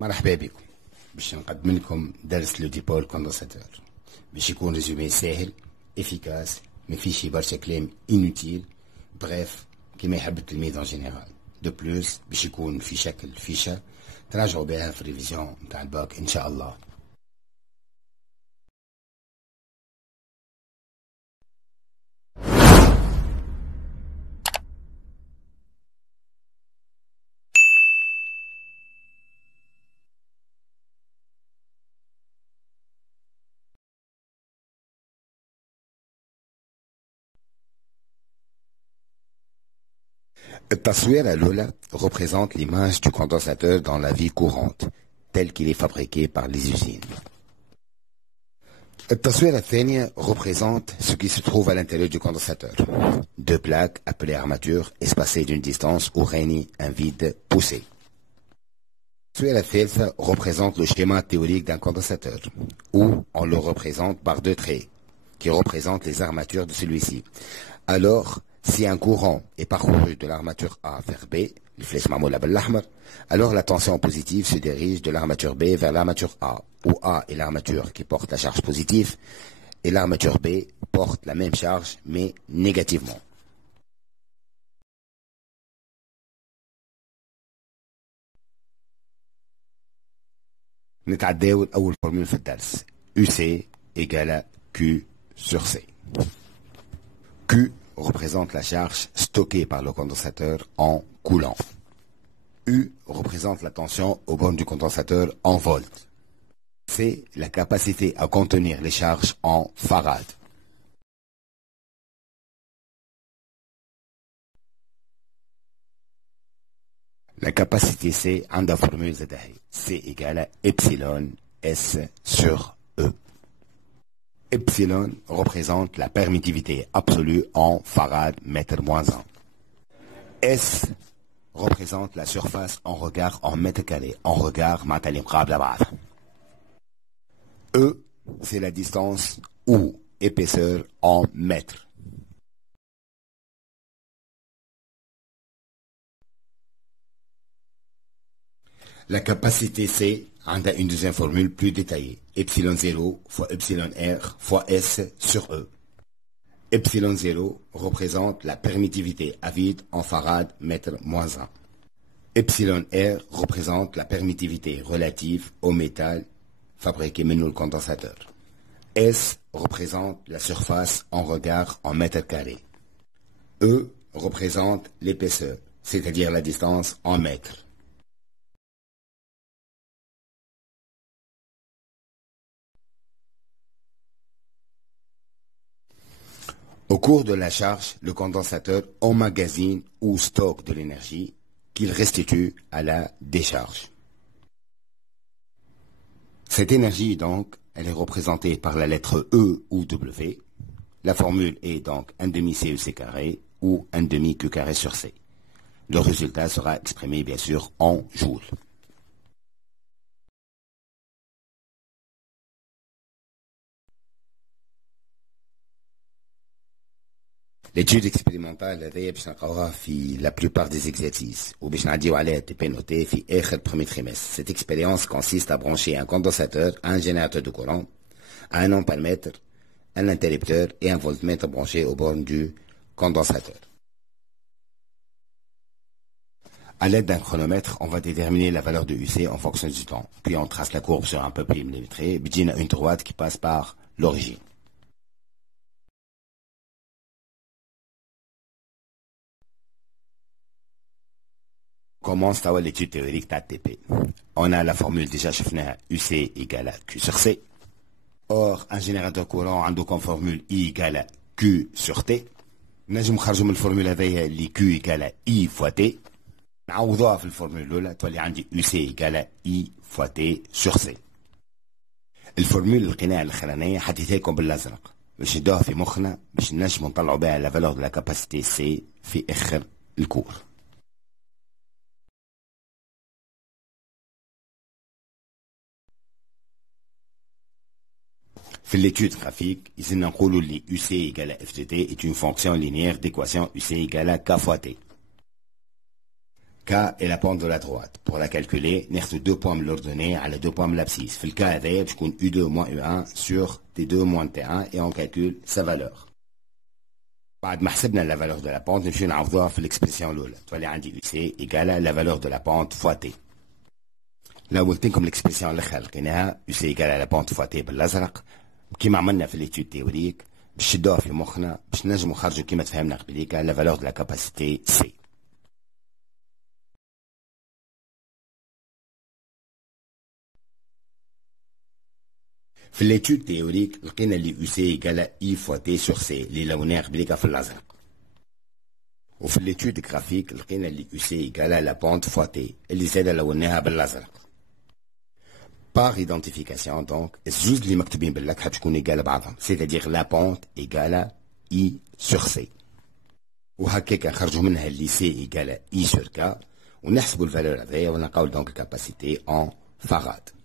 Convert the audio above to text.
مرحبا بكم. باش نقدم لكم درس لو ديبول كوندنساتور باش يكون ريزومي ساهل افيكاس ما فيش برشا كلام انوتيل بريف كما يحب التلميذ ان جينيرال. دو بلوس باش يكون في شكل فيشه تراجعوا بها في الريفيزيون نتاع الباك ان شاء الله. التصويرة الأولى représente l'image du condensateur dans la vie courante, tel qu'il est fabriqué par les usines. التصويرة الثانية représente ce qui se trouve à l'intérieur du condensateur. Deux plaques appelées armatures espacées d'une distance où règne un vide poussé. التصويرة الثالثة représente le schéma théorique d'un condensateur, où on le représente par deux traits, qui représentent les armatures de celui-ci. Alors, si un courant est parcouru de l'armature A vers B, alors la tension positive se dirige de l'armature B vers l'armature A, où A est l'armature qui porte la charge positive et l'armature B porte la même charge mais négativement. نتعداو أول فورمول في الدرس UC égale Q sur C. Q représente la charge stockée par le condensateur en coulant. U représente la tension aux bornes du condensateur en volts. C, la capacité à contenir les charges en farad. La capacité C, en la formule C égale à epsilon S sur E. Epsilon représente la permittivité absolue en farad mètre moins 1. S représente la surface en regard en mètre carré, en regard matalim qabla ba'd. E, c'est la distance ou épaisseur en mètres. La capacité C a une deuxième formule plus détaillée. Epsilon 0 fois epsilon R fois S sur E. Epsilon 0 représente la permittivité à vide en farad mètre moins 1. Epsilon R représente la permittivité relative au métal fabriqué par le condensateur. S représente la surface en regard en mètre carré. E représente l'épaisseur, c'est-à-dire la distance en mètres. Au cours de la charge, le condensateur emmagasine ou stocke de l'énergie qu'il restitue à la décharge. Cette énergie, donc, elle est représentée par la lettre E ou W. La formule est donc 1 demi CEC carré ou 1 demi Q carré sur C. Le résultat sera exprimé, bien sûr, en joules. L'étude expérimentale هذه باش نلقاوها في la plupart des exercices وباش نعديو عليها TP noté في آخر premier trimestre. Cette expérience consiste à brancher un condensateur à un générateur de courant, à un ampèremètre, un interrupteur et un voltmètre branchés aux bornes du condensateur. À l'aide d'un chronomètre, on va déterminer la valeur de UC en fonction du temps. Puis on trace la courbe sur un papier millimétré, bidjina une droite qui passe par l'origine. Commence à l'étude théorique d'ATP. On a la formule déjà chefnaire UC égale à Q sur C. Or, un générateur courant a comme formule I égale à Q sur T. نجم نخرجوا من الفورمولا هذيا اللي Q égale à I fois T. نعوضوها في الفورمولا الأولى تولي عندي UC égale à I fois T sur C. الفورمولا القناع الأخرانية حطيتها لكم بالأزرق باش ندوها في مخنا باش نجموا نطلعوا بها لا فالور دو لا كاباسيتي سي في آخر الكور. في l'étude graphique, ici نقولوا اللي UC égale à FTT est une fonction linéaire d'équation UC égale à K fois T. K est la pente de la droite. Pour la calculer, ناخذ 2 points de l'ordonnée على 2 points de l'abscisse. في الكا هذايا باش تكون U2 moins U1 sur T2 moins T1 et on calcule sa valeur. بعد ما حسبنا la valeur de la pente نمشيو نعوضوها في l'expression الأولى. تولي عندي UC égale la valeur de la pente fois T. لو قلت لكم l'expression الأخرى لقيناها UC égale la pente fois T بالأزرق كيما عملنا في l'étude théorique باش نشدوها في مخنا باش نجمو نخرجوا كيما تفهمنا قبليكا la valeur de la capacité C. في l'étude théorique لقينا اللي UC égale I fois T sur C اللي لوناه قبليكا في الأزرق. وفي l'étude graphique لقينا اللي UC égale la pente fois T اللي زادا لوناها بالأزرق. Par identification donc الزوز اللي مكتوبين باللك حاب تكون إيجالة بعضهم c'est-à-dire la pente égale I sur C. وهكاك نخرجوا منها اللي C égale I sur K ونحسبوا الفالور هذايا ونلقاو donc capacité en farad.